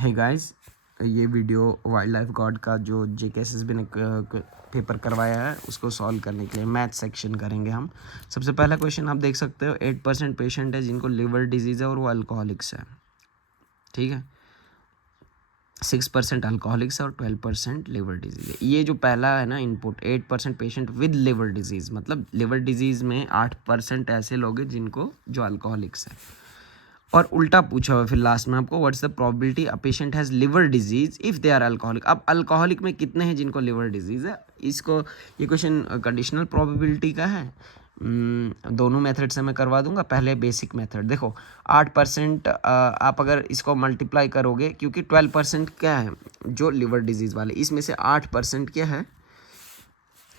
Hey guys, ये video wild life God का जो JKSSB ने पेपर करवाया है उसको सॉल्व करने के लिए मैथ सेक्शन करेंगे हम। सबसे पहला क्वेश्चन आप देख सकते हो, 8% पेशेंट है जिनको लिवर डिजीज़ है और वो अल्कोहलिक्स है। ठीक है, 6% अल्कोहलिक्स है और 12% लिवर डिजीज़ है। ये जो पहला है ना input, 8% patient with liver disease, मतलब लिवर डिजीज़ में 8% ऐसे लोग हैं जिनको जो अल्कोहलिक्स है। और उल्टा पूछा हुआ फिर लास्ट में आपको, what's the probability a patient has liver disease if they are alcoholic. अब अल्कोहलिक में कितने हैं जिनको लिवर डिजीज़ है, इसको ये क्वेश्चन कंडीशनल प्रोबेबिलिटी का है। दोनों मेथड से मैं करवा दूंगा। पहले बेसिक मेथड देखो, 8% आप अगर इसको मल्टीप्लाई करोगे, क्योंकि 12% क्या है जो लिवर डिजीज़ वाले, इसमें से 8% क्या है,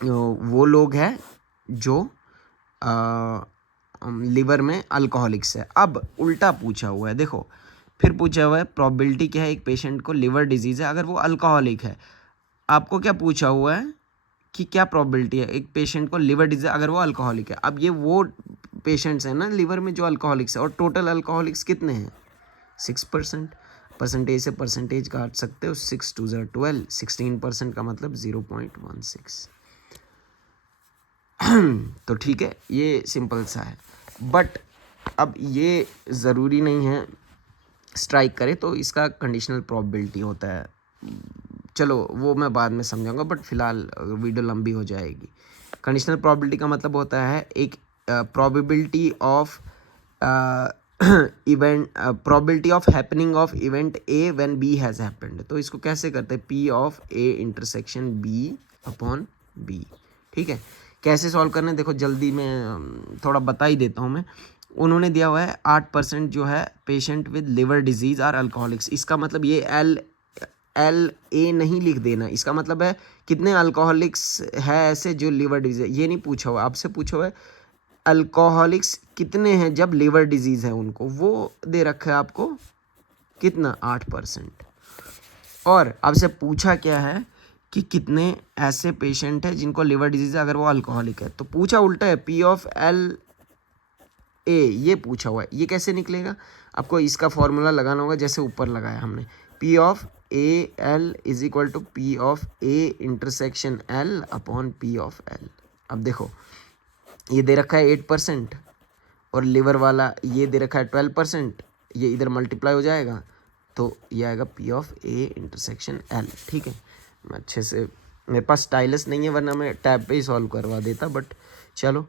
वो लोग हैं जो लिवर में अल्कोहलिक्स है। अब उल्टा पूछा हुआ है, देखो फिर पूछा हुआ है प्रोबेबिलिटी क्या है एक पेशेंट को लिवर डिजीज़ है अगर वो अल्कोहलिक है। आपको क्या पूछा हुआ है कि क्या प्रोबेबिलिटी है एक पेशेंट को लिवर डिजीज़ अगर वो अल्कोहलिक है। अब ये वो पेशेंट्स हैं ना लिवर में जो अल्कोहलिक्स है, और टोटल अल्कोहलिक्स कितने हैं, 6%। परसेंटेज से परसेंटेज काट सकते हो, 6 2 12, 16% का मतलब 0.16। तो ठीक है, ये सिंपल सा है। बट अब ये ज़रूरी नहीं है स्ट्राइक करे तो इसका कंडीशनल प्रोबेबिलिटी होता है। चलो वो मैं बाद में समझाऊंगा, बट फिलहाल वीडियो लंबी हो जाएगी। कंडीशनल प्रोबेबिलिटी का मतलब होता है एक probability of event, probability of happening of event A when B has happened. तो इसको कैसे करते हैं, P of A intersection B upon B। ठीक है, कैसे सॉल्व करना है देखो जल्दी मैं थोड़ा बता ही देता हूँ मैं। उन्होंने दिया हुआ है 8% जो है patient with liver disease are alcoholics. इसका मतलब ये LA नहीं लिख देना, इसका मतलब है कितने अल्कोहलिक्स है ऐसे जो लिवर डिजीज़ है। ये नहीं पूछा हुआ, आपसे पूछा हुआ है अल्कोहलिक्स कितने हैं जब लिवर डिजीज़ है उनको, वो दे रखा है आपको कितना, 8%। और आपसे पूछा क्या है कि कितने ऐसे पेशेंट हैं जिनको लिवर डिजीज़ है अगर वो अल्कोहलिक है। तो पूछा उल्टा है, P ऑफ LA ये पूछा हुआ है। ये कैसे निकलेगा, आपको इसका फॉर्मूला लगाना होगा जैसे ऊपर लगाया हमने, P of AL is equal to P of A intersection L upon P of L। अब देखो ये दे रखा है 8% और लिवर वाला ये दे रखा है 12%, ये इधर मल्टीप्लाई हो जाएगा तो ये आएगा P of A intersection L। ठीक है, मैं अच्छे से, मेरे पास स्टाइलस नहीं है वरना मैं टैब पे ही सॉल्व करवा देता, बट चलो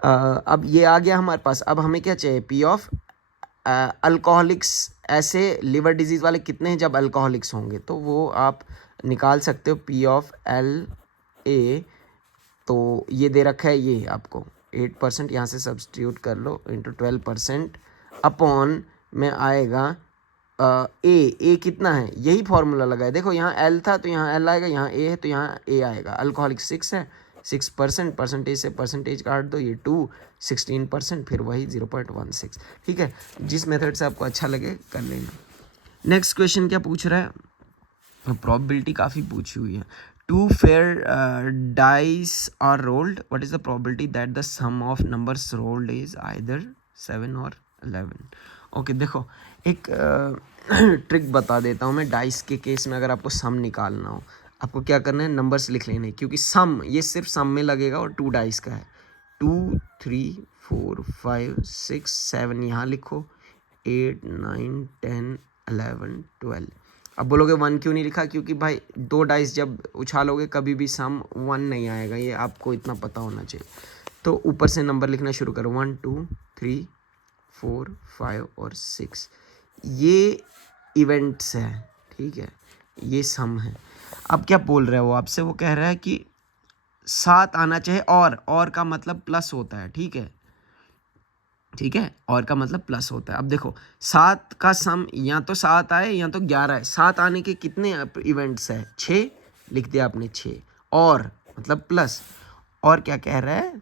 अब ये आ गया हमारे पास। अब हमें क्या चाहिए, P ऑफ अल्कोहलिक्स, ऐसे लिवर डिजीज़ वाले कितने हैं जब अल्कोहलिक्स होंगे, तो वो आप निकाल सकते हो P ऑफ LA। तो ये दे रखा है ये आपको 8%, यहाँ से सब्सटीट्यूट कर लो इंटू 12% अपॉन में आएगा ए कितना है, यही फॉर्मूला लगा है। देखो यहाँ L था तो यहाँ L आएगा, यहाँ A है तो यहाँ A आएगा। अल्कोहलिक 6 है, 6%, परसेंटेज से परसेंटेज काट दो, ये 2, 16%, फिर वही 0.16। ठीक है, जिस मेथड से आपको अच्छा लगे कर लेना। नेक्स्ट क्वेश्चन क्या पूछ रहा है, प्रोबेबिलिटी काफ़ी पूछी हुई है। 2 fair dice are rolled. What is the probability that the sum of numbers rolled is either 7 or 11? Okay देखो एक ट्रिक बता देता हूँ मैं। डाइस के केस में अगर आपको सम निकालना हो, आपको क्या करना है, नंबर्स लिख लेने, क्योंकि सम ये सिर्फ सम में लगेगा और 2 डाइस का है। 2 3 4 5 6 7 यहाँ लिखो, 8 9 10 11 12। अब बोलोगे 1 क्यों नहीं लिखा, क्योंकि भाई 2 डाइस जब उछालोगे कभी भी सम 1 नहीं आएगा, ये आपको इतना पता होना चाहिए। तो ऊपर से नंबर लिखना शुरू करो, 1 2 3 4 5 और 6, ये इवेंट्स हैं। ठीक है, ये सम है। अब क्या बोल रहा है वो आपसे, वो कह रहा है कि 7 आना चाहिए, और का मतलब प्लस होता है। ठीक है, ठीक है, और का मतलब प्लस होता है। अब देखो 7 का सम या तो 7 आए या तो 11 है। 7 आने के कितने इवेंट्स है, 6 लिख दिया आपने, 6 और मतलब प्लस। और क्या कह रहा है,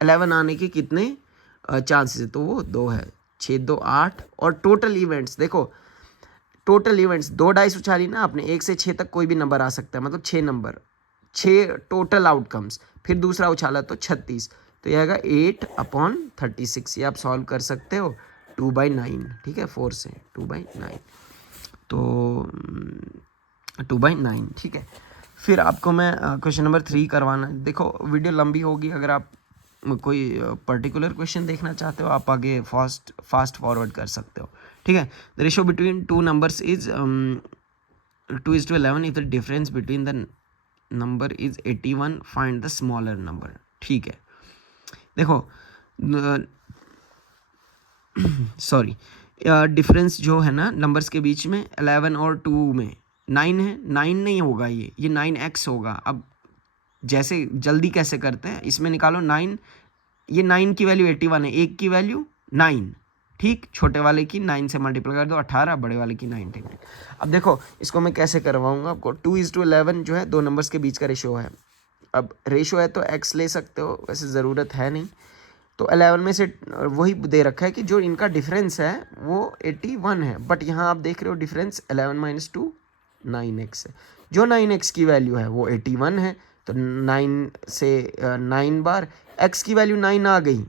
11 आने के कितने चांसेस है, तो वो 2 है, 6 2 8। और टोटल इवेंट्स देखो, टोटल इवेंट्स 2 डाइस उछाली ना आपने, 1 से 6 तक कोई भी नंबर आ सकता है, मतलब 6 नंबर, 6 टोटल आउटकम्स। फिर दूसरा उछाला तो 36, तो ये आएगा 8/36। ये आप सॉल्व कर सकते हो 2/9। ठीक है, 4 से 2/9। तो 2/9, ठीक है। फिर आपको मैं क्वेश्चन नंबर 3 करवाना। देखो वीडियो लंबी होगी, अगर आप कोई पर्टिकुलर क्वेश्चन देखना चाहते हो आप आगे फास्ट फॉरवर्ड कर सकते हो, ठीक है। The ratio between two numbers is 2:11 if the difference between the number is 81, find the smaller number, ठीक है। देखो सॉरी, डिफरेंस जो है ना नंबर्स के बीच में 11 और 2 में 9 है, 9 नहीं होगा, ये 9x होगा। अब जैसे जल्दी कैसे करते हैं, इसमें निकालो 9, ये 9 की वैल्यू 81 है, एक की वैल्यू 9, ठीक। छोटे वाले की 9 से मल्टीप्लाई कर दो 18, बड़े वाले की 99। अब देखो इसको मैं कैसे करवाऊंगा आपको। 2:11 जो है दो नंबर्स के बीच का रेशो है। अब रेशो है तो x ले सकते हो, वैसे ज़रूरत है नहीं। तो 11 में से वही दे रखा है कि जो इनका डिफरेंस है वो 81 है, बट यहाँ आप देख रहे हो डिफरेंस 11 - 2 9x है। जो 9x की वैल्यू है वो 81 है, तो 9 से 9 बार x की वैल्यू 9 आ गई।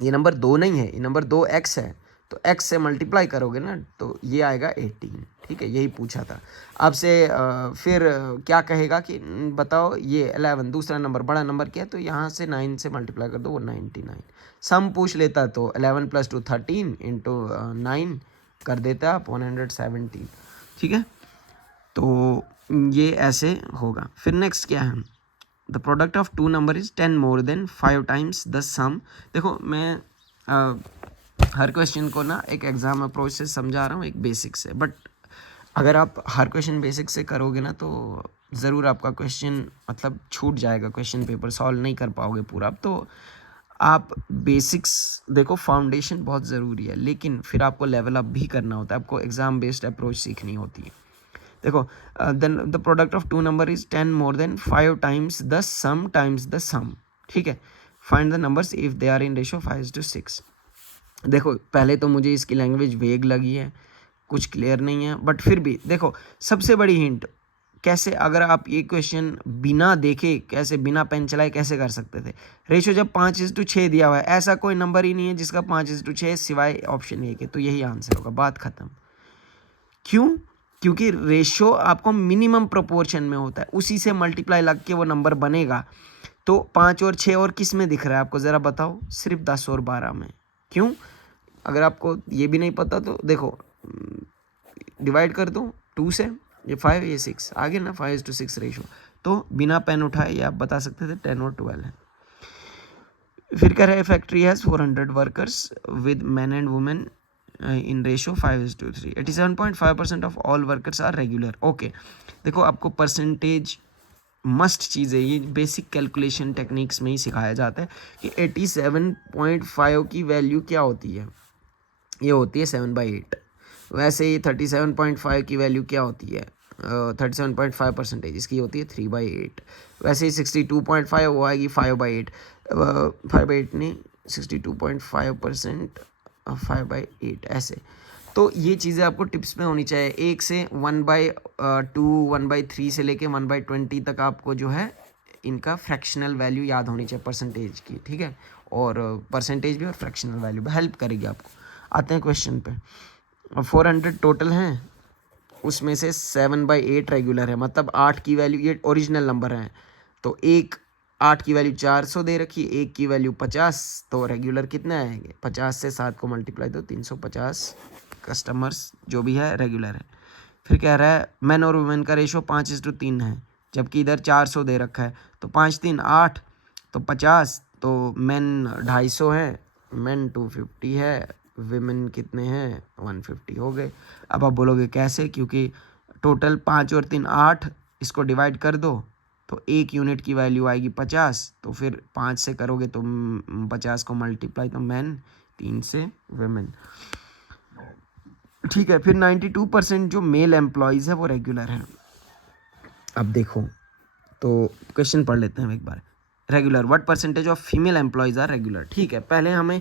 ये नंबर 2 नहीं है, ये नंबर 2x है, तो x से मल्टीप्लाई करोगे ना तो ये आएगा 18, ठीक है। यही पूछा था आपसे। फिर क्या कहेगा कि बताओ ये 11 दूसरा नंबर बड़ा नंबर क्या है, तो यहाँ से 9 से मल्टीप्लाई कर दो, वो 99। सम पूछ लेता तो 11 + 2 13 × 9 कर देता आप 117, ठीक है। तो ये ऐसे होगा। फिर नेक्स्ट क्या है, the product of two number is 10 more than 5 times the sum. देखो मैं हर क्वेश्चन को ना एक एग्जाम अप्रोच से समझा रहा हूँ, एक बेसिक से, बट अगर आप हर क्वेश्चन बेसिक से करोगे ना तो ज़रूर आपका क्वेश्चन मतलब छूट जाएगा, क्वेश्चन पेपर सॉल्व नहीं कर पाओगे पूरा। तो आप बेसिक्स देखो, फाउंडेशन बहुत ज़रूरी है, लेकिन फिर आपको लेवल अप भी करना होता है, आपको एग्ज़ाम बेस्ड अप्रोच सीखनी होती है। देखो then the product of two number is 10 more than 5 times the sum times the sum, ठीक है। Find the numbers if they are in ratio 5:6। देखो पहले तो मुझे इसकी लैंग्वेज वेग लगी है, कुछ क्लियर नहीं है, बट फिर भी देखो सबसे बड़ी हिंट कैसे, अगर आप ये क्वेश्चन बिना देखे कैसे बिना पेन चलाए कैसे कर सकते थे। रेशो जब 5:6 दिया हुआ है, ऐसा कोई नंबर ही नहीं है जिसका 5:6 सिवाय ऑप्शन ए के, तो यही आंसर होगा, बात खत्म। क्यों? क्योंकि रेशो आपको मिनिमम प्रोपोर्शन में होता है, उसी से मल्टीप्लाई लग के वो नंबर बनेगा। तो 5 और 6 और किस में दिख रहा है आपको ज़रा बताओ, सिर्फ 10 और 12 में। क्यों? अगर आपको ये भी नहीं पता तो देखो डिवाइड कर दो 2 से, ये 5 ये 6 आगे ना, 5:6 रेशो। तो बिना पेन उठाए ये आप बता सकते थे 10 और 12 है। फिर कह रहे हैं factory has 400 workers with man and women in ratio 5:3। 87.5% of all workers are regular. Okay देखो आपको परसेंटेज मस्ट चीज़ है, ये बेसिक कैलकुलेशन टेक्निक्स में ही सिखाया जाता है कि 87.5 की वैल्यू क्या होती है, ये होती है 7/8। वैसे ही 37.5 की वैल्यू क्या होती है, 37.5% इसकी होती है 3/8। वैसे ही 62.5 वो आएगी 5/8, 5/8 नहीं 62.5% 5/8 ऐसे। तो ये चीज़ें आपको टिप्स में होनी चाहिए। 1 से 1/2 1/3 से लेके 1/20 तक आपको जो है इनका फ्रैक्शनल वैल्यू याद होनी चाहिए परसेंटेज की, ठीक है। और परसेंटेज भी और फ्रैक्शनल वैल्यू भी हेल्प करेगी आपको। आते हैं क्वेश्चन पे। 400 टोटल हैं, उसमें से 7/8 रेगुलर है, मतलब 8 की वैल्यू, ये ओरिजिनल नंबर है, तो 8 की वैल्यू 400 दे रखी, 1 की वैल्यू 50, तो रेगुलर कितने आएंगे, 50 से 7 को मल्टीप्लाई दो 350 कस्टमर्स जो भी है रेगुलर है। फिर कह रहा है मैन और वुमेन का रेशो 5:3 है, जबकि इधर 400 दे रखा है, तो 5 3 8 तो 50, तो मैन 250 है, मैन 250 है, विमेन कितने हैं 150 हो गए। अब आप बोलोगे कैसे, क्योंकि टोटल 5 और 3 8, इसको डिवाइड कर दो तो 1 यूनिट की वैल्यू आएगी 50, तो फिर 5 से करोगे तो 50 को मल्टीप्लाई, तो मैन 3 से विमेन, ठीक है। फिर 92% जो मेल एम्प्लॉयज़ है वो रेगुलर है। अब देखो तो क्वेश्चन पढ़ लेते हैं एक बार। Regular, what percentage of female employees are regular, ठीक है। पहले हमें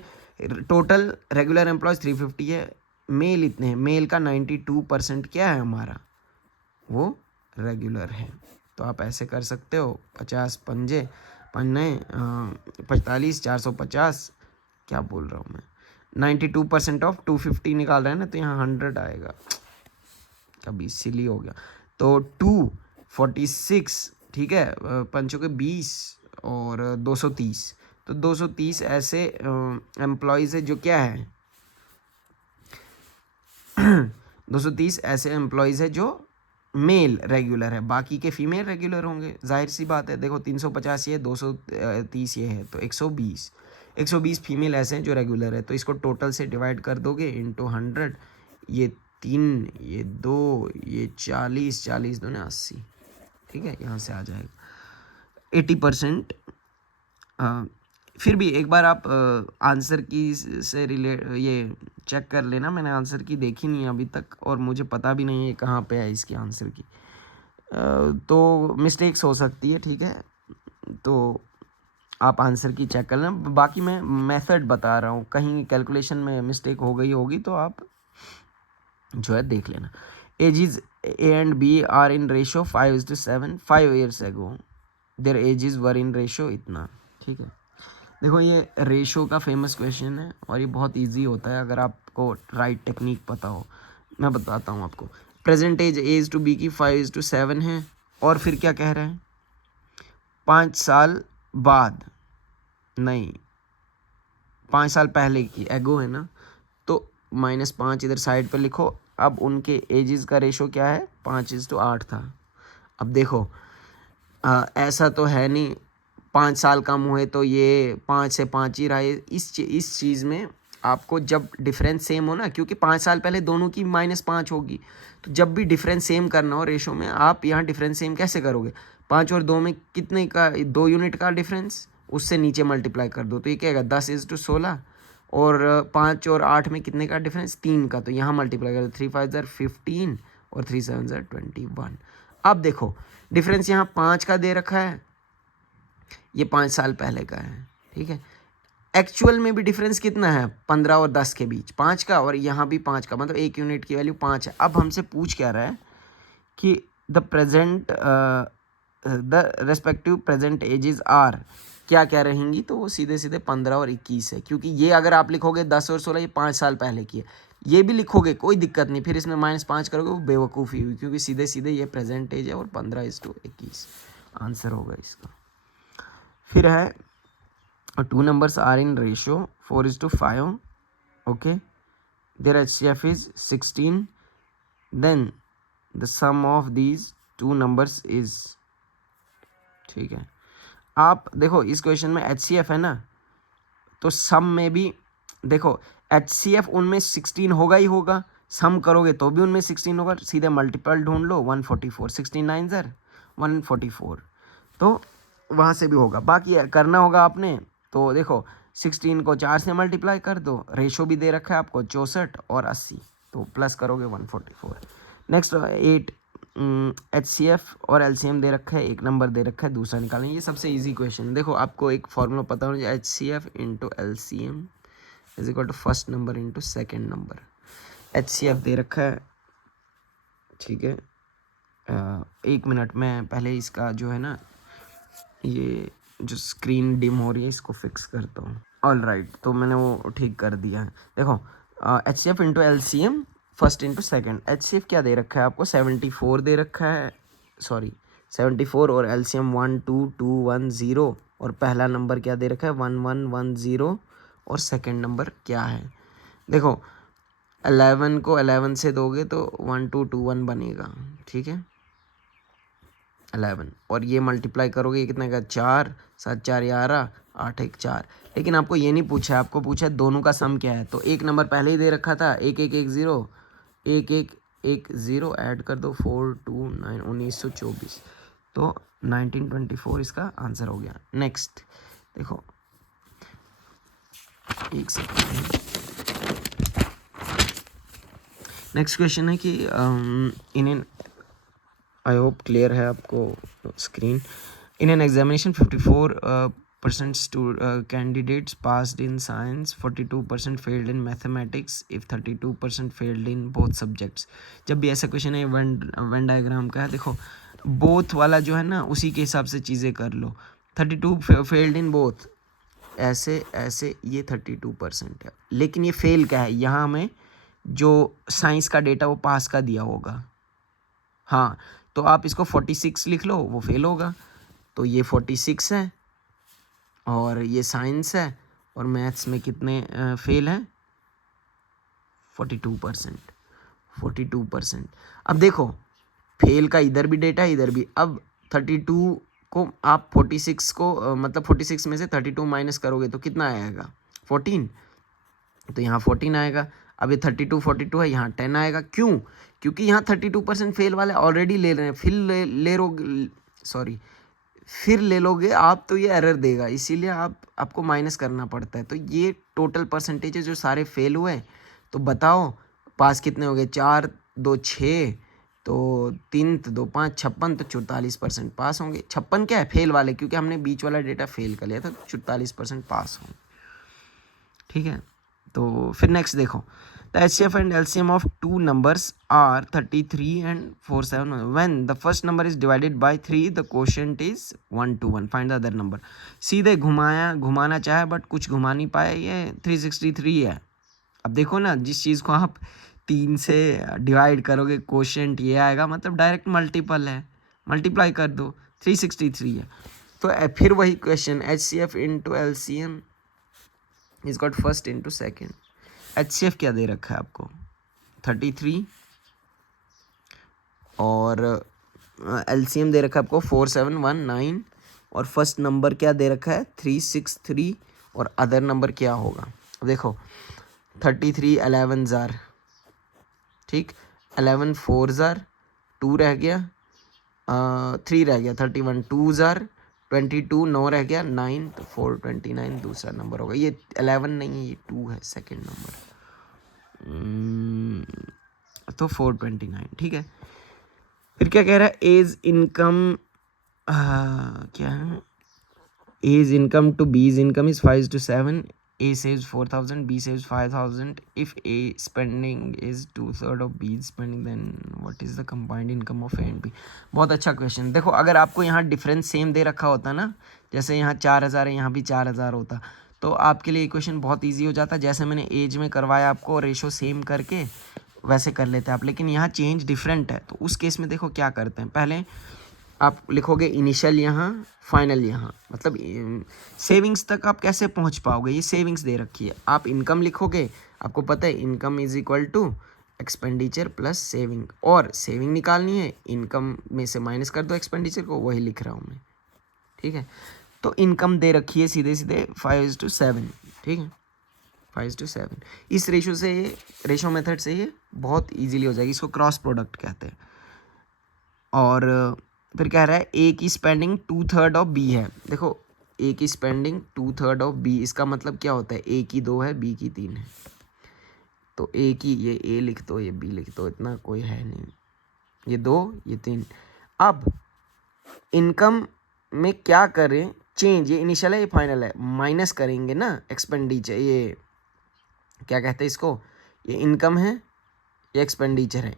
टोटल रेगुलर एम्प्लॉयज़ 350 है, मेल इतने हैं, मेल का 92% क्या है हमारा, वो रेगुलर है। तो आप ऐसे कर सकते हो 50 पंजे पन्ने 45 450, क्या बोल रहा हूँ मैं, 92% ऑफ 250 निकाल रहे हैं ना, तो यहाँ 100 आएगा, का 20, सिली हो गया। तो 246, ठीक है, पंचों के 20 और 230, तो 230 ऐसे एम्प्लॉयज़ है जो क्या है 230 ऐसे एम्प्लॉयज़ है जो मेल रेगुलर है, बाकी के फीमेल रेगुलर होंगे, जाहिर सी बात है। देखो 350 ये 230 ये है, तो 120 फीमेल ऐसे हैं जो रेगुलर है। तो इसको टोटल से डिवाइड कर दोगे इंटू 100, ये 3, ये 2, ये 40, 40 दूने 80, ठीक है, यहाँ से आ जाएगा 80%। फिर भी एक बार आप आंसर की से रिलेट ये चेक कर लेना, मैंने आंसर की देखी नहीं है अभी तक और मुझे पता भी नहीं है कहाँ पे है इसकी आंसर की, तो मिस्टेक्स हो सकती है, ठीक है। तो आप आंसर की चेक कर लेना, बाकी मैं मेथड बता रहा हूँ, कहीं कैलकुलेशन में मिस्टेक हो गई होगी तो आप जो है देख लेना। Ages A and B are in ratio 5:7 5 years ago, their ages were in ratio इतना, ठीक है। देखो ये रेशो का फेमस क्वेश्चन है और ये बहुत इजी होता है अगर आपको राइट टेक्निक पता हो। मैं बताता हूँ आपको। Present age A to B की 5:7 है और फिर क्या कह रहे हैं 5 साल बाद, नहीं 5 साल पहले की एगो है ना, तो -5 इधर साइड पे लिखो। अब उनके एजेस का रेशो क्या है 5:8 था। अब देखो ऐसा तो है नहीं 5 साल कम हुए तो ये 5 से 5 ही रहे। इस चीज़ में आपको जब डिफरेंस सेम हो ना, क्योंकि 5 साल पहले दोनों की -5 होगी, तो जब भी डिफरेंस सेम करना हो रेशो में, आप यहाँ डिफरेंस सेम कैसे करोगे 5 और 2 में कितने का 2 यूनिट का डिफरेंस, उससे नीचे मल्टीप्लाई कर दो तो ये क्या आएगा 10:16, और 5 और 8 में कितने का डिफरेंस 3 का, तो यहाँ मल्टीप्लाई कर दो 3 5 15 और 3 7 21। अब देखो डिफरेंस यहाँ 5 का दे रखा है, ये 5 साल पहले का है, ठीक है। एक्चुअल में भी डिफरेंस कितना है 15 और 10 के बीच 5 का, और यहाँ भी 5 का, मतलब 1 यूनिट की वैल्यू 5 है। अब हमसे पूछ क्या रहा है कि the respective present ages are क्या क्या रहेंगी, तो वो सीधे सीधे 15 और 21 है, क्योंकि ये अगर आप लिखोगे 10 और 16 ये 5 साल पहले की है, ये भी लिखोगे कोई दिक्कत नहीं, फिर इसमें -5 करोगे वो बेवकूफ़ी हुई, क्योंकि सीधे सीधे ये प्रेजेंट एज है और 15:21 आंसर होगा इसका। फिर है 2 numbers are in ratio 4:5, okay, their HCF is 16, then the sum of these 2 numbers is, ठीक है। आप देखो इस क्वेश्चन में HCF है ना, तो सम में भी देखो HCF उनमें 16 होगा ही होगा, सम करोगे तो भी उनमें 16 होगा, सीधे मल्टीपल ढूंढ लो 144, 16 9 144, तो वहाँ से भी होगा। बाकी करना होगा आपने, तो देखो 16 को 4 से मल्टीप्लाई कर दो, रेशो भी दे रखा है आपको 64 और 80, तो प्लस करोगे 144। नेक्स्ट 8 HCF और LCM दे रखा है, एक नंबर दे रखा है, दूसरा निकालेंगे। ये सबसे इजी क्वेश्चन है। देखो आपको एक फॉर्मूला पता होना चाहिए, HCF into LCM is equal to first number into second number. HCF दे रखा है, ठीक है। 1 मिनट में पहले इसका जो है ना ये जो स्क्रीन डिम हो रही है इसको फिक्स करता हूँ। ऑल राइट, तो मैंने वो ठीक कर दिया है। देखो HCF into LCM first into second. HCF क्या दे रखा है आपको 74 दे रखा है, सॉरी 74, और LCM 12210, और पहला नंबर क्या दे रखा है 1110, और सेकेंड नंबर क्या है देखो 11 को 11 से दोगे तो 1221 बनेगा, ठीक है 11, और ये मल्टीप्लाई करोगे ये कितना का 4 7 4 11 8 1 4। लेकिन आपको ये नहीं पूछा है, आपको पूछा है दोनों का सम क्या है, तो एक नंबर पहले ही दे रखा था 1 1 1 0 1 1 1 0, ऐड कर दो 4 2 9 1924, तो 1924 इसका आंसर हो गया। नेक्स्ट देखो एक सेकेंड, नेक्स्ट क्वेश्चन है कि in an, I hope clear है आपको screen. In an examination 54% candidates passed in science, 42% failed in mathematics, if 32% failed in both subjects. जब भी ऐसा क्वेश्चन है वेन डायग्राम का है, देखो बोथ वाला जो है ना उसी के हिसाब से चीज़ें कर लो। 32 फेल्ड इन बोथ, ऐसे ऐसे ये 32% है, लेकिन ये फेल क्या है, यहाँ हमें जो साइंस का डेटा वो पास का दिया होगा, हाँ, तो आप इसको 46 लिख लो, वो फेल होगा। तो ये 46 है और ये साइंस है और मैथ्स में कितने फेल हैं? 42%। 42%। अब देखो फेल का इधर भी डेटा है, इधर भी। अब 32 को आप 46 को मतलब 46 में से 32 माइनस करोगे तो कितना आएगा? 14। तो यहाँ 14 आएगा। अब ये 32 42 है, यहाँ 10 आएगा। क्यों? क्योंकि यहाँ 32% फेल वाले ऑलरेडी ले रहे हैं। फिर ले लोगे आप तो ये एरर देगा, इसीलिए आपको माइनस करना पड़ता है। तो ये टोटल परसेंटेज है जो सारे फेल हुए। तो बताओ पास कितने हो गए? 4 2 6, तो 3 तो 2 5, 56, तो 44% पास होंगे। 56 क्या है? फेल वाले, क्योंकि हमने बीच वाला डेटा फेल कर लिया था, तो 44% पास होंगे। ठीक है, तो फिर नेक्स्ट देखो, the HCF and LCM of two numbers are 33 and 47 when the first number is divided by 3 the quotient is 1 to 1, find the other number. सीधे घुमाना चाहे बट कुछ घुमा नहीं पाए, ये 363 है। अब देखो ना, जिस चीज़ को आप 3 से डिवाइड करोगे क्वोशिएंट ये आएगा, मतलब डायरेक्ट मल्टीपल है, मल्टीप्लाई कर दो, 363 है। तो फिर वही question, HCF into LCM is got first into second. HCF क्या दे रखा है आपको? 33 और LCM दे रखा है आपको 4719 और फर्स्ट नंबर क्या दे रखा है? 363 और अदर नंबर क्या होगा? देखो 33 11 जार, ठीक, 11 4 जार, 2 रह गया, 3 रह गया, 31 2 जार, 22 9 रह गया, 9, तो 429 दूसरा नंबर होगा। ये 11 नहीं है, ये 2 है, सेकंड नंबर। तो 429, ठीक है। फिर क्या कह रहा है? एज इनकम क्या है? A's income to B's income is 5:7। A saves 4,000, B saves 5,000. If A spending is 2/3 of B's spending, then what is the combined income of A and B? बहुत अच्छा क्वेश्चन। देखो अगर आपको यहाँ डिफरेंस सेम दे रखा होता ना, जैसे यहाँ 4,000 है, यहाँ भी 4,000 होता, तो आपके लिए क्वेश्चन बहुत इजी हो जाता। जैसे मैंने एज में करवाया आपको, रेशो सेम करके वैसे कर लेते आप, लेकिन यहाँ चेंज डिफरेंट है। तो उस केस में देखो क्या करते हैं, पहले आप लिखोगे इनिशियल यहाँ, फाइनल यहाँ, मतलब सेविंग्स तक आप कैसे पहुँच पाओगे? ये सेविंग्स दे रखी है, आप इनकम लिखोगे, आपको पता है income is equal to expenditure plus saving, और सेविंग निकालनी है, इनकम में से माइनस कर दो एक्सपेंडिचर को, वही लिख रहा हूँ मैं। ठीक है, तो इनकम दे रखी है सीधे सीधे 5:7, ठीक है, 5:7। इस रेशो से ये, रेशो मेथड से ये बहुत ईजिली हो जाएगी, इसको क्रॉस प्रोडक्ट कहते हैं। और फिर कह रहा है ए की स्पेंडिंग 2/3 ऑफ बी है। देखो ए की स्पेंडिंग 2/3 ऑफ बी, इसका मतलब क्या होता है? ए की 2 है, बी की 3 है। तो ए की, ये ए लिख दो, ये बी लिख दो, इतना कोई है नहीं, ये 2 ये 3। अब इनकम में क्या करें? चेंज, ये इनिशियल है ये फाइनल है, माइनस करेंगे ना एक्सपेंडिचर, ये क्या कहते हैं इसको, ये इनकम है, ये एक्सपेंडिचर है,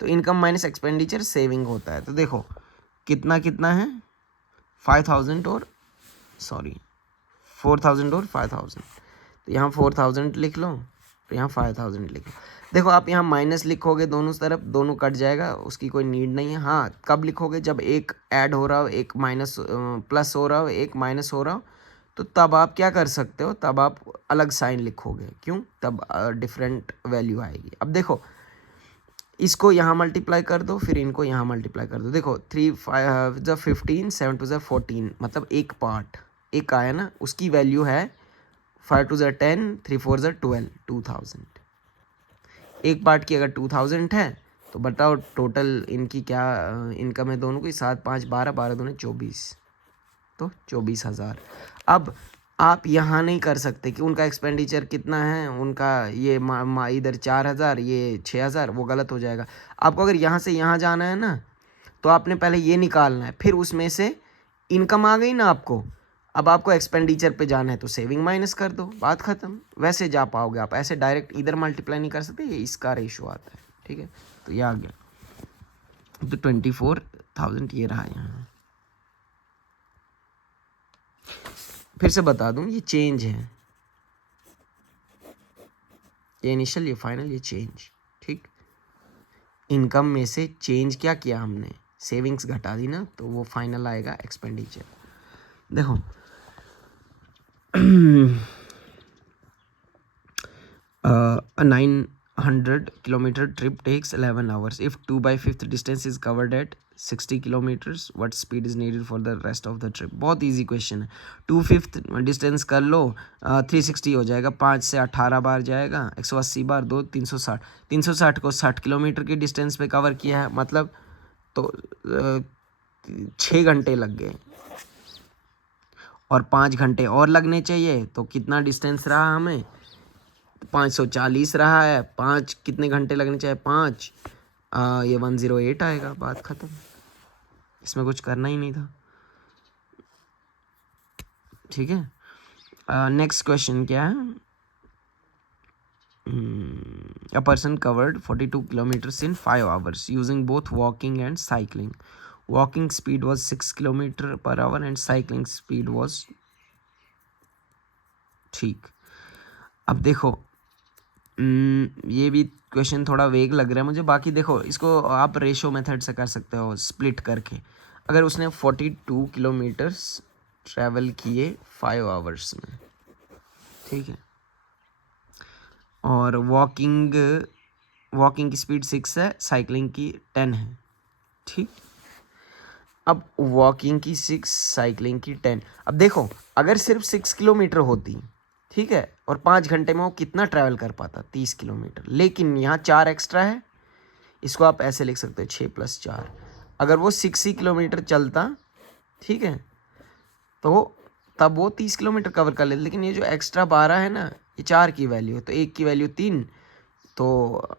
तो इनकम माइनस एक्सपेंडिचर सेविंग होता है। तो देखो कितना कितना है? 5,000 और 4,000 और 5,000। तो यहाँ 4,000 लिख लो, तो यहाँ 5,000 लिख लो। देखो आप यहाँ माइनस लिखोगे दोनों तरफ, दोनों कट जाएगा, उसकी कोई नीड नहीं है। हाँ, कब लिखोगे? जब एक ऐड हो रहा हो, एक माइनस प्लस हो रहा हो, एक माइनस हो रहा हो, तो तब आप क्या कर सकते हो? तब आप अलग साइन लिखोगे। क्यों? तब डिफरेंट वैल्यू आएगी। अब देखो इसको यहाँ मल्टीप्लाई कर दो, फिर इनको यहाँ मल्टीप्लाई कर दो। देखो 3 5 15, 7 2 14, मतलब एक पार्ट एक आया ना, उसकी वैल्यू है 5 2 10, 3 4 12, 2000। एक पार्ट की अगर 2000 है तो बताओ टोटल इनकी क्या इनकम है दोनों की? 7 5 12, 12 दूने 24, तो 24,000। अब आप यहाँ नहीं कर सकते कि उनका एक्सपेंडिचर कितना है, उनका ये इधर 4,000 ये 6,000, वो गलत हो जाएगा। आपको अगर यहाँ से यहाँ जाना है ना, तो आपने पहले ये निकालना है, फिर उसमें से इनकम आ गई ना आपको, अब आपको एक्सपेंडिचर पे जाना है तो सेविंग माइनस कर दो, बात ख़त्म। वैसे जा पाओगे आप, ऐसे डायरेक्ट इधर मल्टीप्लाई नहीं कर सकते, ये इसका रेशो आता है। ठीक है, तो ये आ गया, तो 24,000 ये रहा यहाँ। फिर से बता दूं, ये चेंज है, ये इनिशियल, ये फाइनल, ये चेंज। ठीक, इनकम में से चेंज क्या किया हमने, सेविंग्स घटा दी ना, तो वो फाइनल आएगा एक्सपेंडिचर। देखो a 900 kilometer trip takes 11 hours. If 2/5 distance is covered at 60 kilometers, what speed is needed for the rest of the trip? बहुत easy question है। 2/5 डिस्टेंस कर लो, 360 हो जाएगा, 5 से 18 बार जाएगा, 180 बार 2, 360, 360 को 60 किलोमीटर की डिस्टेंस पे कवर किया है, मतलब तो 6 घंटे लग गए और 5 घंटे और लगने चाहिए, तो कितना डिस्टेंस रहा हमें, 540 रहा है। 5 कितने घंटे लगने चाहिए, 5, ये 108 आएगा, बात ख़त्म। इसमें कुछ करना ही नहीं था, ठीक है। नेक्स्ट क्वेश्चन क्या है, a person covered 42 kilometers in 5 hours using both walking and cycling. Walking speed was 6 kilometer per hour and cycling speed was, ठीक। अब देखो ये भी क्वेश्चन थोड़ा वेग लग रहा है मुझे, बाकी देखो इसको आप रेशो मेथड से कर सकते हो, स्प्लिट करके। अगर उसने 42 किलोमीटर्स ट्रैवल किए 5 आवर्स में, ठीक है, और वॉकिंग की स्पीड 6 है, साइकिलिंग की 10 है, ठीक। अब वॉकिंग की 6, साइकिलिंग की 10। अब देखो अगर सिर्फ 6 किलोमीटर होती, ठीक है, और 5 घंटे में वो कितना ट्रैवल कर पाता, 30 किलोमीटर, लेकिन यहाँ 4 एक्स्ट्रा है। इसको आप ऐसे लिख सकते हो 6 + 4। अगर वो 6 ही किलोमीटर चलता, ठीक है, तो तब वो 30 किलोमीटर कवर कर लेता, लेकिन ये जो एक्स्ट्रा 12 है ना, ये 4 की वैल्यू है, तो 1 की वैल्यू 3, तो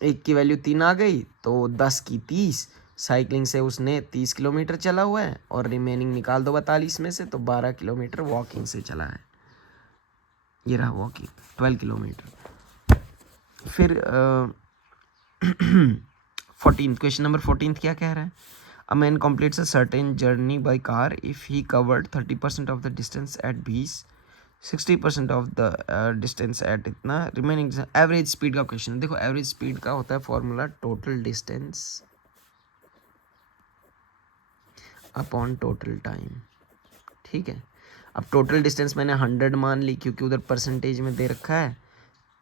1 की वैल्यू 3 आ गई, तो 10 की 30। साइकिलिंग से उसने 30 किलोमीटर चला हुआ है और रिमेनिंग निकाल दो 42 में से, तो 12 किलोमीटर वॉकिंग से चला है। ये रहा वॉकिंग 12 किलोमीटर। फिर 14 क्वेश्चन नंबर 14 क्या कह रहा है, a man completes a certain journey by car if he covered 30% of the distance at B's, 60% of the distance at इतना, रिमेनिंग एवरेज स्पीड का क्वेश्चन है। देखो एवरेज स्पीड का होता है formula total distance upon total time, ठीक है। अब टोटल डिस्टेंस मैंने 100 मान ली, क्योंकि उधर परसेंटेज में दे रखा है,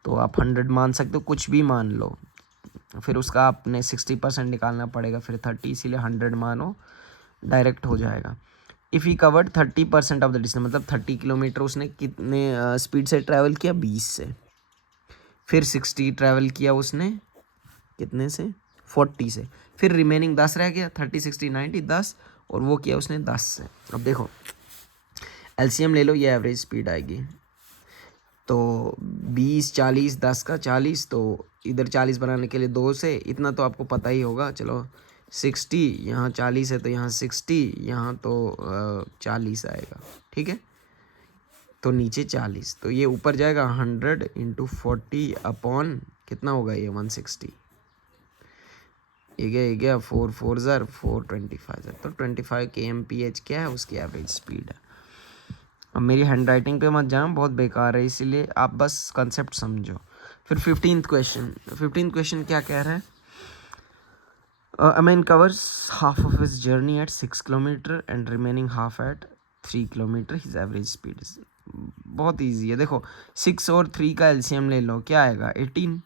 तो आप 100 मान सकते हो, कुछ भी मान लो। फिर उसका आपने 60% निकालना पड़ेगा, फिर 30, इसीलिए 100 मानो, डायरेक्ट हो जाएगा। If he covered 30% of the distance, मतलब 30 किलोमीटर उसने कितने स्पीड से ट्रैवल किया, 20 से। फिर 60 ट्रैवल किया उसने कितने से, 40 से। फिर रिमेनिंग 10 रह गया, 30, 60, 90, 10, और वो किया उसने 10 से। अब देखो एलसीएम ले लो, ये एवरेज स्पीड आएगी, तो 20, 40, 10 का 40, तो इधर 40 बनाने के लिए 2 से, इतना तो आपको पता ही होगा। चलो 60, यहाँ 40 है तो यहाँ 60, यहाँ तो 40 आएगा, ठीक है, तो नीचे 40, तो ये ऊपर जाएगा 100 × 40 अपॉन कितना होगा ये 160, ये गया 4 4 ज़र 425 ज़र, तो 25 kmph क्या है उसकी एवरेज स्पीड है। अब मेरी हैंड राइटिंग पे मत जाओ, बहुत बेकार है, इसीलिए आप बस कंसेप्ट समझो। फिर 15th क्वेश्चन क्या कह रहा है, a man covers half of his journey at 6 kilometer and remaining half at 3 kilometer, his average speed is, बहुत इजी है। देखो 6 और 3 का एलसीएम ले लो, क्या आएगा 18,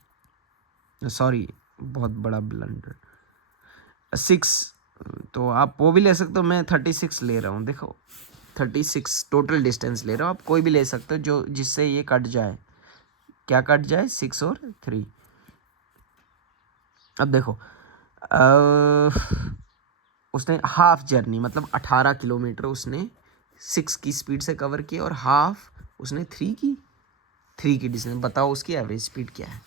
सॉरी बहुत बड़ा ब्लंडर, 6, तो आप वो भी ले सकते हो, मैं 36 ले रहा हूँ। देखो 36 टोटल डिस्टेंस ले रहा हूँ, आप कोई भी ले सकते हो जो जिससे ये कट जाए, क्या कट जाए, 6 और 3। अब देखो उसने हाफ जर्नी मतलब 18 किलोमीटर उसने 6 की स्पीड से कवर किया, और हाफ उसने 3 की डिस्टेंस, बताओ उसकी एवरेज स्पीड क्या है।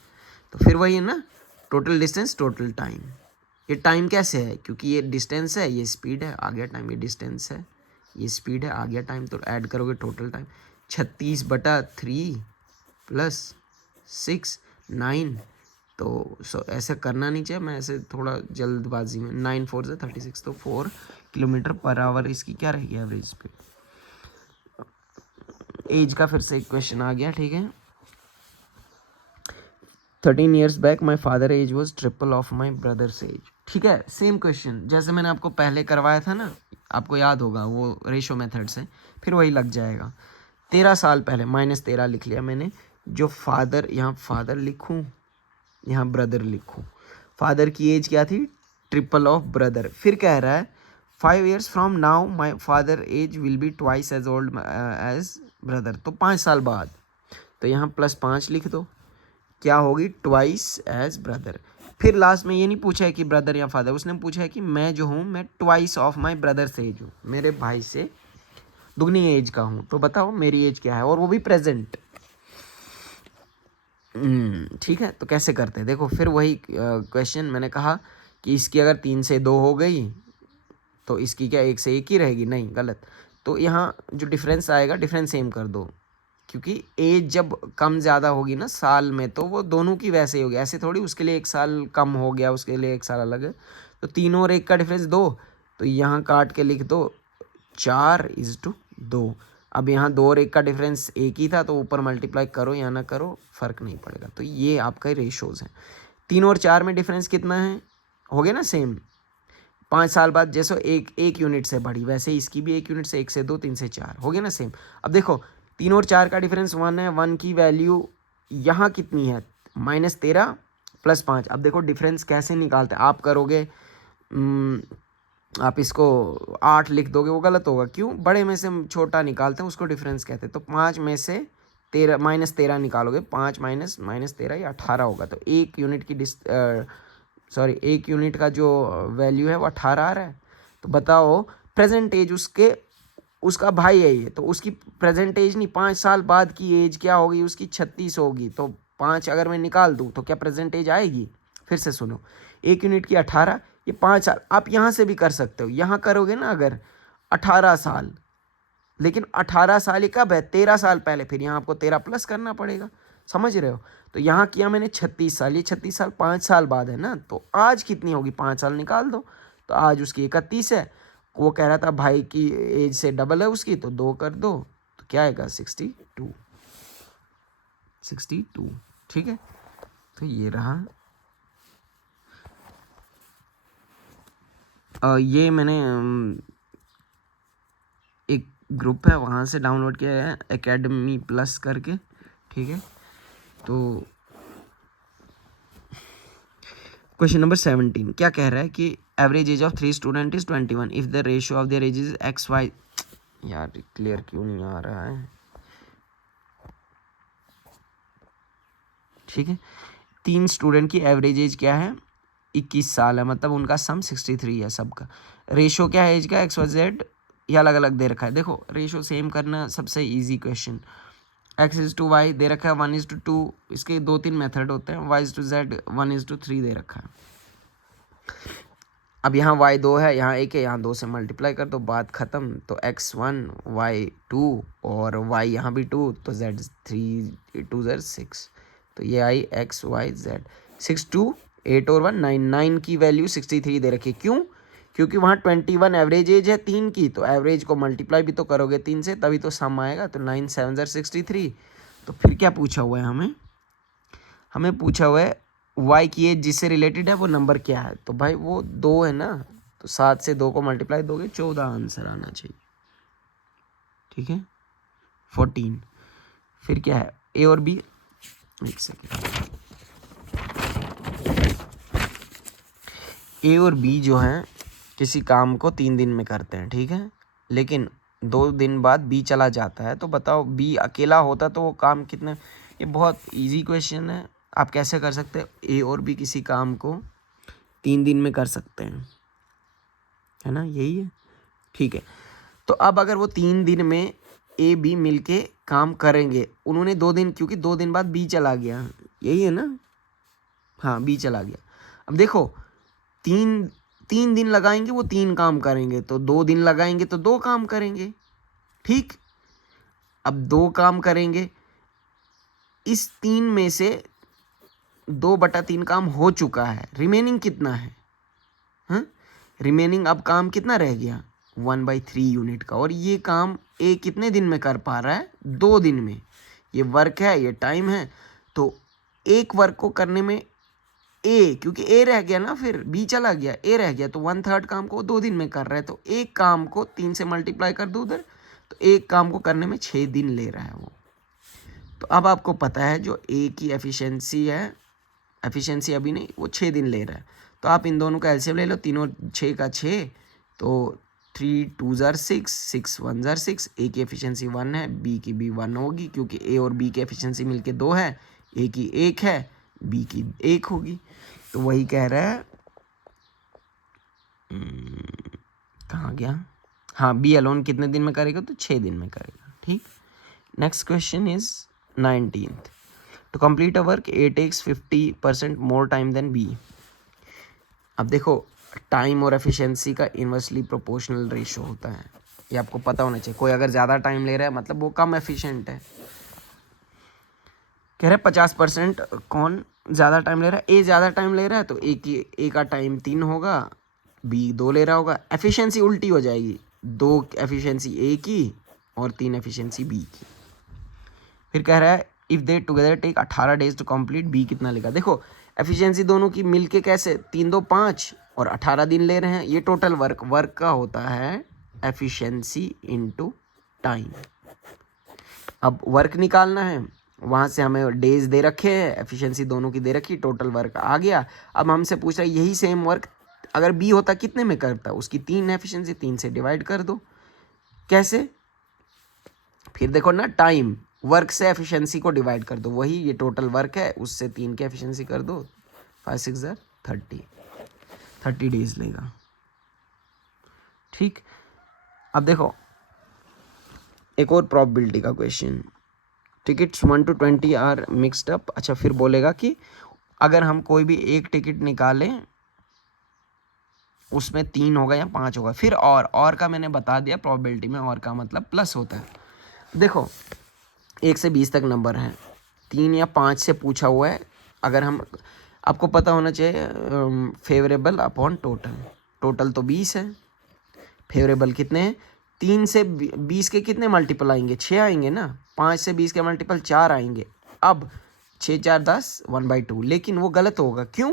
तो फिर वही है ना, टोटल डिस्टेंस टोटल टाइम। ये टाइम कैसे है, क्योंकि ये डिस्टेंस है, ये स्पीड है, आ गया टाइम, ये डिस्टेंस है, ये स्पीड है, आ गया टाइम, तो ऐड करोगे टोटल टाइम 36/3 + 6 9, तो ऐसे करना नहीं चाहिए, मैं ऐसे थोड़ा जल्दबाजी में, 9 4 से 36, तो 4 किलोमीटर पर आवर इसकी क्या रहेगी एवरेज स्पीड। एज का फिर से एक क्वेश्चन आ गया, ठीक है। 13 years back my father age was triple of my brother's age. ठीक है, सेम क्वेश्चन जैसे मैंने आपको पहले करवाया था ना, आपको याद होगा वो रेशो मेथड से, फिर वही लग जाएगा। 13 साल पहले, -13 लिख लिया मैंने। जो फादर, यहाँ फादर लिखूँ, यहाँ ब्रदर लिखूँ। फादर की एज क्या थी? Triple of brother. फिर कह रहा है 5 years from now my father age will be twice as old as brother. तो 5 साल बाद, तो यहाँ +5 लिख दो, क्या होगी? Twice age brother. फिर लास्ट में ये नहीं पूछा है कि ब्रदर या फादर, उसने पूछा है कि मैं जो हूँ मैं ट्वाइस ऑफ माई ब्रदर से एज हूँ, मेरे भाई से दुगनी एज का हूँ। तो बताओ मेरी एज क्या है, और वो भी प्रेजेंट। ठीक है, तो कैसे करते हैं देखो। फिर वही क्वेश्चन मैंने कहा कि इसकी अगर 3 से 2 हो गई तो इसकी क्या 1 से 1 ही रहेगी? नहीं, गलत। तो यहाँ जो डिफरेंस आएगा, डिफरेंस सेम कर दो, क्योंकि एज जब कम ज़्यादा होगी ना साल में, तो वो दोनों की वैसे ही होगी। ऐसे थोड़ी उसके लिए 1 साल कम हो गया, उसके लिए 1 साल अलग है। तो 3 और 1 का डिफरेंस 2, तो यहाँ काट के लिख दो 4:2। अब यहाँ 2 और 1 का डिफरेंस 1 ही था, तो ऊपर मल्टीप्लाई करो या ना करो फ़र्क नहीं पड़ेगा। तो ये आपका रेशोज़ हैं। 3 और 4 में डिफरेंस कितना है? हो गया ना सेम। 5 साल बाद जैसे एक यूनिट से बढ़ी, वैसे इसकी भी 1 यूनिट से, 1 से 2, 3 से 4 हो गया ना सेम। अब देखो 3 और 4 का डिफरेंस 1 है। 1 की वैल्यू यहाँ कितनी है? -13 + 5। अब देखो डिफरेंस कैसे निकालते हैं, आप करोगे आप इसको 8 लिख दोगे, वो गलत होगा। क्यों? बड़े में से छोटा निकालते हैं, उसको डिफरेंस कहते हैं। तो 5 में से -13 निकालोगे, 5 - 13 ये 18 होगा। तो 1 यूनिट की 1 यूनिट का जो वैल्यू है वो 18 आ रहा है। तो बताओ प्रेजेंट एज उसका भाई है ये, तो उसकी प्रेजेंट एज नहीं, 5 साल बाद की एज क्या होगी उसकी? 36 होगी। तो 5 अगर मैं निकाल दूँ तो क्या प्रेजेंट एज आएगी? फिर से सुनो, 1 यूनिट की 18, ये 5 साल। आप यहाँ से भी कर सकते हो, यहाँ करोगे ना अगर 18 साल, लेकिन 18 साल ये कब है? 13 साल पहले। फिर यहाँ आपको 13 प्लस करना पड़ेगा, समझ रहे हो? तो यहाँ किया मैंने 36 साल, ये 36 साल 5 साल बाद है ना, तो आज कितनी होगी? 5 साल निकाल दो। तो आज उसकी 31 है, वो कह रहा था भाई की एज से डबल है उसकी, तो 2 कर दो, तो क्या आएगा? 62। ठीक है, तो ये रहा। ये मैंने एक ग्रुप है वहाँ से डाउनलोड किया है, एकेडमी प्लस करके। ठीक है, तो क्वेश्चन नंबर 17 क्या कह रहा है कि average age of 3 student is 21 if the ratio of their age is XY। यार क्लियर क्यों नहीं आ रहा है? ठीक है, 3 स्टूडेंट की एवरेज एज क्या है? 21 साल है, मतलब उनका सम 63 है सबका। रेशो क्या है एज का? XYZ, ये अलग अलग दे रखा है। देखो रेशो सेम करना सबसे इजी क्वेश्चन। X:Y दे रखा है 1:2, इसके 2-3 मेथड होते हैं। Y:Z 1:3 दे रखा है। अब यहाँ y 2 है, यहाँ 1 है, यहाँ 2 से मल्टीप्लाई कर दो, बात ख़त्म। तो x1 y2 और y यहाँ भी 2, तो z3 2 z 6। तो ये आई XYZ। 6 2 8 और 1 9, 9 की वैल्यू 63 दे रखी है। क्यों? क्योंकि वहाँ 21 एवरेज एज है 3 की, तो एवरेज को मल्टीप्लाई भी तो करोगे 3 से, तभी तो सम आएगा। तो 9 7 63। तो फिर क्या पूछा हुआ है हमें पूछा हुआ है y की एज जिससे रिलेटेड है वो नंबर क्या है? तो भाई वो 2 है ना, तो 7 से 2 को मल्टीप्लाई दोगे 14 आंसर आना चाहिए। ठीक है, 14। फिर क्या है? ए और बी, एक सेकेंड। ए और बी जो हैं किसी काम को 3 दिन में करते हैं, ठीक है, लेकिन 2 दिन बाद बी चला जाता है। तो बताओ बी अकेला होता तो वो काम कितने? ये बहुत इजी क्वेश्चन है, आप कैसे कर सकते हैं? ए और बी किसी काम को 3 दिन में कर सकते हैं, है ना, यही है। ठीक है, तो अब अगर वो 3 दिन में ए बी मिलके काम करेंगे, उन्होंने 2 दिन, क्योंकि 2 दिन बाद बी चला गया, यही है ना, हाँ बी चला गया। अब देखो 3 दिन लगाएंगे वो 3 काम करेंगे, तो 2 दिन लगाएंगे तो 2 काम करेंगे। ठीक, अब 2 काम करेंगे, इस 3 में से 2/3 काम हो चुका है, रिमेनिंग कितना है? हाँ, रिमेनिंग अब काम कितना रह गया? 1/3 यूनिट का। और ये काम ए कितने दिन में कर पा रहा है? 2 दिन में। ये वर्क है, ये टाइम है, तो एक वर्क को करने में ए, क्योंकि ए रह गया ना, फिर बी चला गया, ए रह गया, तो 1/3 काम को 2 दिन में कर रहा है, तो एक काम को 3 से मल्टीप्लाई कर दो उधर, तो एक काम को करने में 6 दिन ले रहा है वो। तो अब आपको पता है जो ए की एफिशिएंसी है, एफिशिएंसी अभी नहीं, वो 6 दिन ले रहा है, तो आप इन दोनों का एलसीएम ले लो, तीनों 6 का 6, तो 3 2 जार 6, 6 1 जार 6, ए की एफिशिएंसी 1 है, बी की भी 1 होगी, क्योंकि ए और बी की एफिशिएंसी मिलके 2 है, ए की 1 है, बी की 1 होगी। तो वही कह रहा है, कहाँ गया, हाँ, बी अलोन कितने दिन में करेगा, तो 6 दिन में करेगा। ठीक, next question is 19th। To complete a work A takes 50% more time than B. अब देखो, टाइम और एफिशिएंसी का इन्वर्सली प्रोपोर्शनल रेशो होता है, ये आपको पता होना चाहिए। कोई अगर ज़्यादा टाइम ले रहा है मतलब वो कम एफिशिएंट है। कह रहे 50% कौन ज़्यादा टाइम ले रहा है, ए ज़्यादा टाइम ले रहा है, तो ए का टाइम 3 होगा, बी 2 ले रहा होगा, एफिशिएंसी उल्टी हो जाएगी, 2 एफिशिएंसी ए की और 3 एफिशिएंसी बी की। फिर कह रहा है if they together take 18 days to complete, B कितना लेगा। देखो एफिशिएंसी दोनों की मिलके कैसे, 3 2 5 और 18 दिन ले रहे हैं, ये टोटल वर्क का होता है एफिशिएंसी इनटू टाइम। अब वर्क निकालना है, वहाँ से हमें डेज दे रखे हैं, एफिशिएंसी दोनों की दे रखी, टोटल वर्क आ गया। अब हमसे पूछ रहा है यही सेम वर्क अगर बी होता कितने में करता, उसकी 3 एफिशिएंसी, 3 से डिवाइड कर दो। कैसे, फिर देखो ना, टाइम वर्क से एफिशिएंसी को डिवाइड कर दो, वही ये टोटल वर्क है, उससे 3 की एफिशिएंसी कर दो, 5 6 जार 30 डेज लेगा। ठीक, अब देखो एक और प्रोबेबिलिटी का question, tickets 1 to 20 are mixed up. अच्छा, फिर बोलेगा कि अगर हम कोई भी एक टिकट निकालें उसमें 3 होगा या 5 होगा, फिर और का मैंने बता दिया, प्रोबेबिलिटी में और का मतलब प्लस होता है। देखो 1 से 20 तक नंबर हैं, 3 या 5 से पूछा हुआ है। अगर हम, आपको पता होना चाहिए फेवरेबल अपॉन टोटल, टोटल तो 20 है, फेवरेबल कितने हैं, 3 से 20 के कितने मल्टीपल आएंगे, 6 आएंगे ना, 5 से 20 के मल्टीपल 4 आएंगे। अब 6 4 10, 1/2, लेकिन वो गलत होगा। क्यों,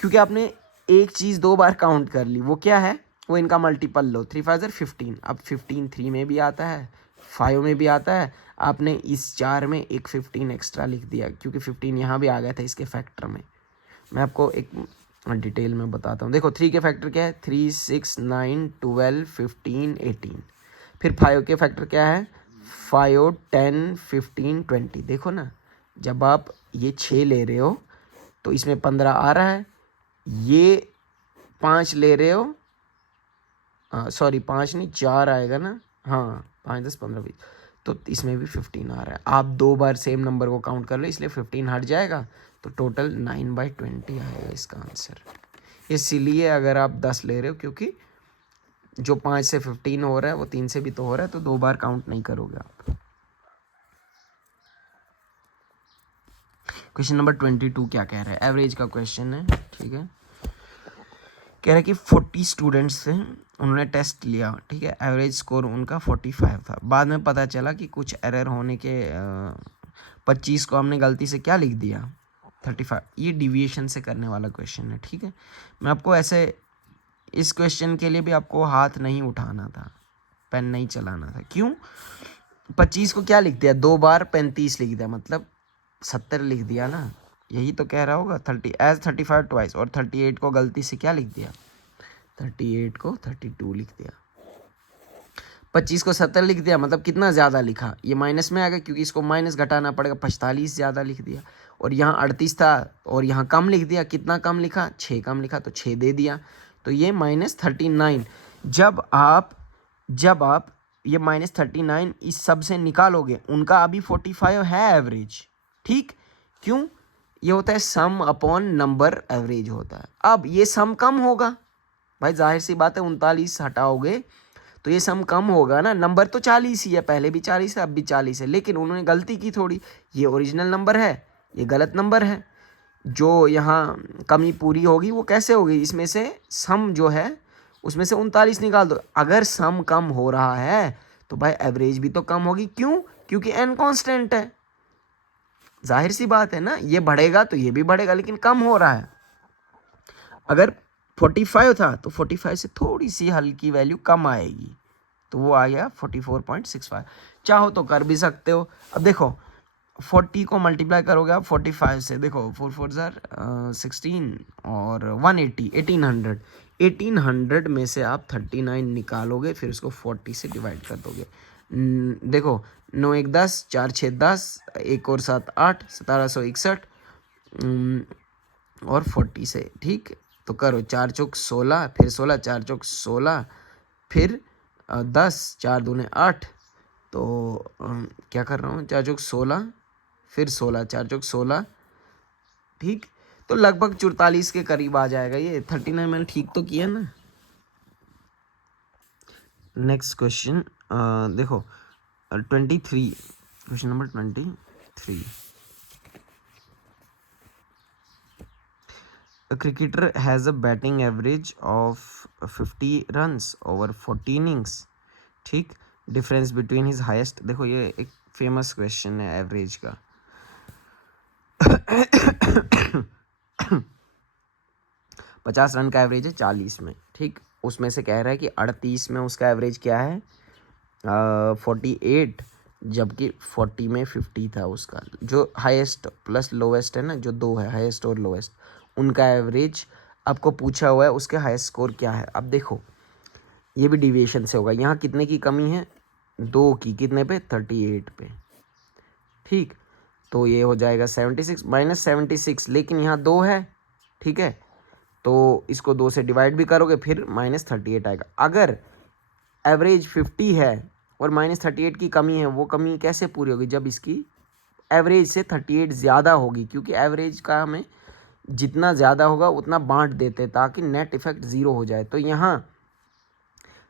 क्योंकि आपने एक चीज़ 2 बार काउंट कर ली, वो क्या है, वो इनका मल्टीपल लो, 3 5 15। अब 15 3 में भी आता है, 5 में भी आता है, आपने इस 4 में एक 15 एक्स्ट्रा लिख दिया, क्योंकि 15 यहाँ भी आ गया था इसके फैक्टर में। मैं आपको एक डिटेल में बताता हूँ। देखो 3 के फैक्टर क्या है, 3 6 9 12 15 18। फिर 5 के फैक्टर क्या है, 5 10 15 20। देखो ना, जब आप ये 6 ले रहे हो तो इसमें 15 आ रहा है, ये 5 ले रहे हो, सॉरी 5 नहीं 4 आएगा ना, हाँ 5 10 15 20, तो इसमें भी 15 आ रहा है। आप 2 बार सेम नंबर को काउंट कर लो, इसलिए 15 हट जाएगा, तो टोटल 9/20 आएगा इसका आंसर। इसीलिए अगर आप 10 ले रहे हो, क्योंकि जो 5 से 15 हो रहा है वो 3 से भी तो हो रहा है, तो 2 बार काउंट नहीं करोगे आप। क्वेश्चन नंबर 22 क्या कह रहा है, एवरेज का क्वेश्चन है। ठीक है, कह रहा है कि 40 स्टूडेंट्स थे, उन्होंने टेस्ट लिया, ठीक है, एवरेज स्कोर उनका 45 था। बाद में पता चला कि कुछ एरर होने के 25 को हमने गलती से क्या लिख दिया, 35। ये डिविएशन से करने वाला क्वेश्चन है। ठीक है, मैं आपको ऐसे, इस क्वेश्चन के लिए भी आपको हाथ नहीं उठाना था, पेन नहीं चलाना था। क्यों, 25 को क्या लिख दिया, 2 बार 35 लिख दिया, मतलब 70 लिख दिया ना, यही तो कह रहा होगा। 30 एज 35 ट्वाइस, और 38 को गलती से क्या लिख दिया, 38 को 32 लिख दिया। 25 को 70 लिख दिया, मतलब कितना ज़्यादा लिखा, ये माइनस में आ गया, क्योंकि इसको माइनस घटाना पड़ेगा, 45 ज़्यादा लिख दिया। और यहाँ 38 था और यहाँ कम लिख दिया, कितना कम लिखा, 6 कम लिखा, तो 6 दे दिया, तो ये -39। जब आप ये -39 इस सब से निकालोगे, उनका अभी 45 है एवरेज। ठीक, क्यों, ये होता है सम अपॉन नंबर, एवरेज होता है। अब ये सम कम होगा भाई, जाहिर सी बात है, 39 हटाओगे तो ये सम कम होगा ना। नंबर तो 40 ही है, पहले भी 40 है, अब भी 40 है, लेकिन उन्होंने गलती की थोड़ी, ये ओरिजिनल नंबर है, ये गलत नंबर है। जो यहाँ कमी पूरी होगी वो कैसे होगी, इसमें से सम जो है उसमें से 39 निकाल दो। अगर सम कम हो रहा है तो भाई एवरेज भी तो कम होगी। क्यों, क्योंकि n कांस्टेंट है। जाहिर सी बात है ना, ये बढ़ेगा तो ये भी बढ़ेगा, लेकिन कम हो रहा है। अगर 45 था तो 45 से थोड़ी सी हल्की वैल्यू कम आएगी, तो वो आ गया 44.65। चाहो तो कर भी सकते हो। अब देखो 40 को मल्टीप्लाई करोगे आप 45 से, देखो 4 4 ज़ार 16 और 180 1800, 1800 में से आप 39 निकालोगे, फिर उसको 40 से डिवाइड कर दोगे। देखो 9 1 10, 4 6 10, 1 और 7 8, 1761 और 40 से, ठीक। तो करो 4 चौक 16, फिर 16, 4 चौक 16, फिर 10, 4 दूने 8, तो क्या कर रहा हूँ, 4 चौक 16, फिर 16, 4 चौक 16, ठीक। तो लगभग 44 के करीब आ जाएगा ये। 39 मैंने ठीक तो किया ना। नेक्स्ट क्वेश्चन देखो 23, question number 23। A cricketer has a batting average of 50 runs over 40 innings, ठीक। डिफरेंस बिटवीन हिज हाईएस्ट, देखो ये एक फेमस क्वेश्चन है एवरेज का। 50 रन का एवरेज है 40 में, ठीक। उसमें से कह रहा है कि 38 में उसका एवरेज क्या है, 48, जबकि 40 में 50 था उसका। जो हाईएस्ट प्लस लोवेस्ट है ना, जो दो है हाईएस्ट और लोवेस्ट, उनका एवरेज आपको पूछा हुआ है, उसके हाईएस्ट स्कोर क्या है। अब देखो ये भी डिविएशन से होगा। यहाँ कितने की कमी है, 2 की, कितने पे, 38 पे, ठीक। तो ये हो जाएगा 76 माइनस 76, लेकिन यहाँ 2 है, ठीक है। तो इसको 2 से डिवाइड भी करोगे, फिर माइनस 38 आएगा। अगर एवरेज 50 है और माइनस 38 की कमी है, वो कमी कैसे पूरी होगी, जब इसकी एवरेज से 38 ज़्यादा होगी, क्योंकि एवरेज का हमें जितना ज़्यादा होगा उतना बांट देते ताकि नेट इफेक्ट ज़ीरो हो जाए। तो यहाँ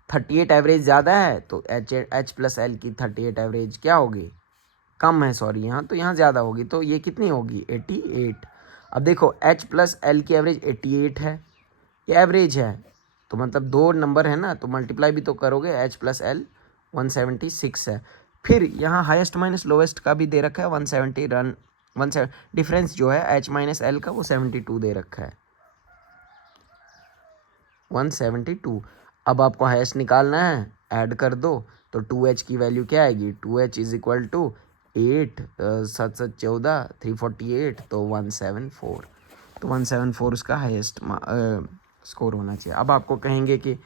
38 एवरेज ज़्यादा है, तो एच प्लस एल की 38 एवरेज क्या होगी, कम है, सॉरी, यहाँ तो यहाँ ज़्यादा होगी, तो ये कितनी होगी, 88। अब देखो एच प्लस एल की एवरेज 88 है, ये एवरेज है, तो मतलब 2 नंबर है ना, तो मल्टीप्लाई भी तो करोगे, एच प्लस एल 176 है। फिर यहाँ हाईएस्ट माइनस लोवेस्ट का भी दे रखा है 170 रन, 17 डिफरेंस जो है एच माइनस एल का वो 72 दे रखा है, 172। अब आपको हाईएस्ट निकालना है, ऐड कर दो, तो 2h की वैल्यू क्या आएगी, 2h इज इक्वल टू 8 7 7 14 348, तो 174। तो 174 उसका हाईएस्ट स्कोर होना चाहिए। अब आपको कहेंगे कि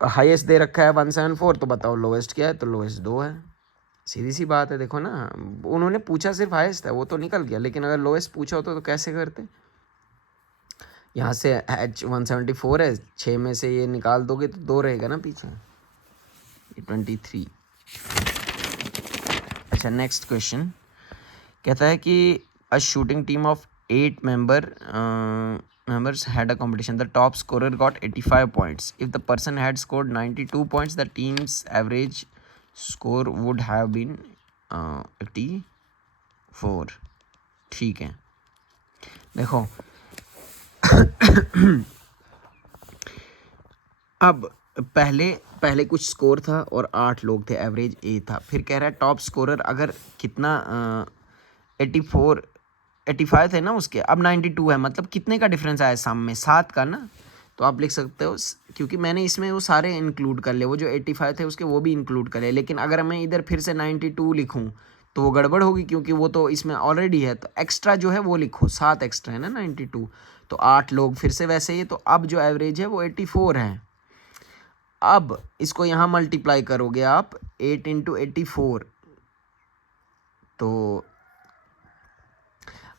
हाईएस्ट दे रखा है 174, तो बताओ लोवेस्ट क्या है, तो लोवेस्ट 2 है। सीधी सी बात है, देखो ना, उन्होंने पूछा सिर्फ हाईएस्ट है, वो तो निकल गया, लेकिन अगर लोवेस्ट पूछा होता तो कैसे करते। यहाँ से एच 174 है, 6 में से ये निकाल दोगे तो 2 रहेगा ना पीछे, 23। अच्छा नेक्स्ट क्वेश्चन कहता है कि a shooting team of 8 members had a competition. The top scorer got 85 points. If the person had scored 92 points, the team's average score would have been 84, ठीक है। देखो अब पहले कुछ स्कोर था और 8 लोग थे, एवरेज ए था। फिर कह रहा है टॉप स्कोरर अगर कितना 85 थे ना उसके, अब 92 है, मतलब कितने का डिफरेंस आया सम में, 7 का ना। तो आप लिख सकते हो, क्योंकि मैंने इसमें वो सारे इंक्लूड कर लिए, वो जो 85 थे उसके वो भी इंक्लूड कर लिए, लेकिन अगर मैं इधर फिर से 92 लिखूँ तो वो गड़बड़ होगी, क्योंकि वो तो इसमें ऑलरेडी है। तो एक्स्ट्रा जो है वो लिखो, 7 एक्स्ट्रा है ना 92, तो 8 लोग फिर से वैसे ही। तो अब जो एवरेज है वो 84 है। अब इसको यहाँ मल्टीप्लाई करोगे आप 8 इंटू 84, तो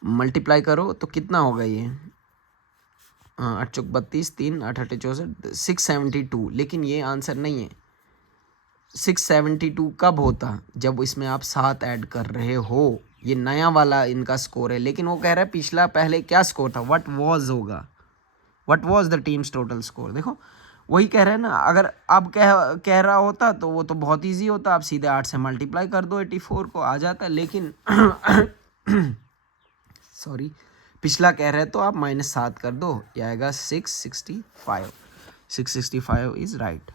मल्टीप्लाई करो तो कितना होगा ये, 8 चौक 32, 3 8 8 64, 672। लेकिन ये आंसर नहीं है। 672 कब होता, जब इसमें आप 7 ऐड कर रहे हो। ये नया वाला इनका स्कोर है, लेकिन वो कह रहा है पिछला पहले क्या स्कोर था, व्हाट वाज होगा, what was the teams total score. देखो वही कह रहे हैं ना, अगर अब कह रहा होता तो वो तो बहुत ईजी होता, आप सीधे 8 से मल्टीप्लाई कर दो, 84 को आ जाता, लेकिन सॉरी पिछला कह रहे हैं तो आप -7 कर दो, ये आएगा 665। 665 इज राइट।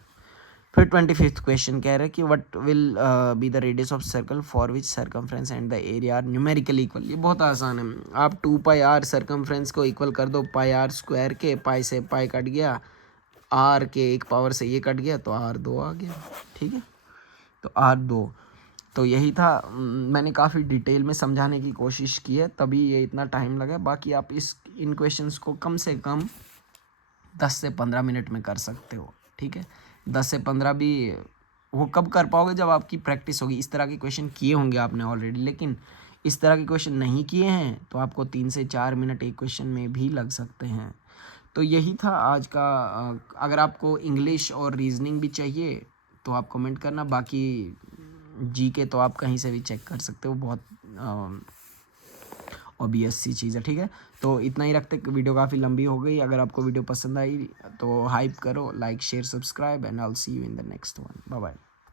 फिर 25th क्वेश्चन कह रहे हैं कि what will be the radius of circle for which circumference and the area are numerically equal. ये बहुत आसान है, आप 2πr सर्कमफ्रेंस को इक्वल कर दो r स्क्वायर के, पाई से पाई कट गया, r के एक पावर से ये कट गया तो r2 आ गया। ठीक है, तो r2, तो यही था। मैंने काफ़ी डिटेल में समझाने की कोशिश की है, तभी ये इतना टाइम लगा। बाकी आप इन क्वेश्चंस को कम से कम 10 से 15 मिनट में कर सकते हो। ठीक है, 10 से 15 भी वो कब कर पाओगे, जब आपकी प्रैक्टिस होगी। इस तरह के क्वेश्चन किए होंगे आपने ऑलरेडी, लेकिन इस तरह के क्वेश्चन नहीं किए हैं तो आपको 3 से 4 मिनट एक क्वेश्चन में भी लग सकते हैं। तो यही था आज का। अगर आपको इंग्लिश और रीजनिंग भी चाहिए तो आप कमेंट करना, बाकी जीके तो आप कहीं से भी चेक कर सकते हो, बहुत ऑब्वियस सी चीज़ है। ठीक है, तो इतना ही रखते, वीडियो काफ़ी लंबी हो गई। अगर आपको वीडियो पसंद आई तो हाइप करो, like share subscribe, and I will see you in the next one. Bye bye.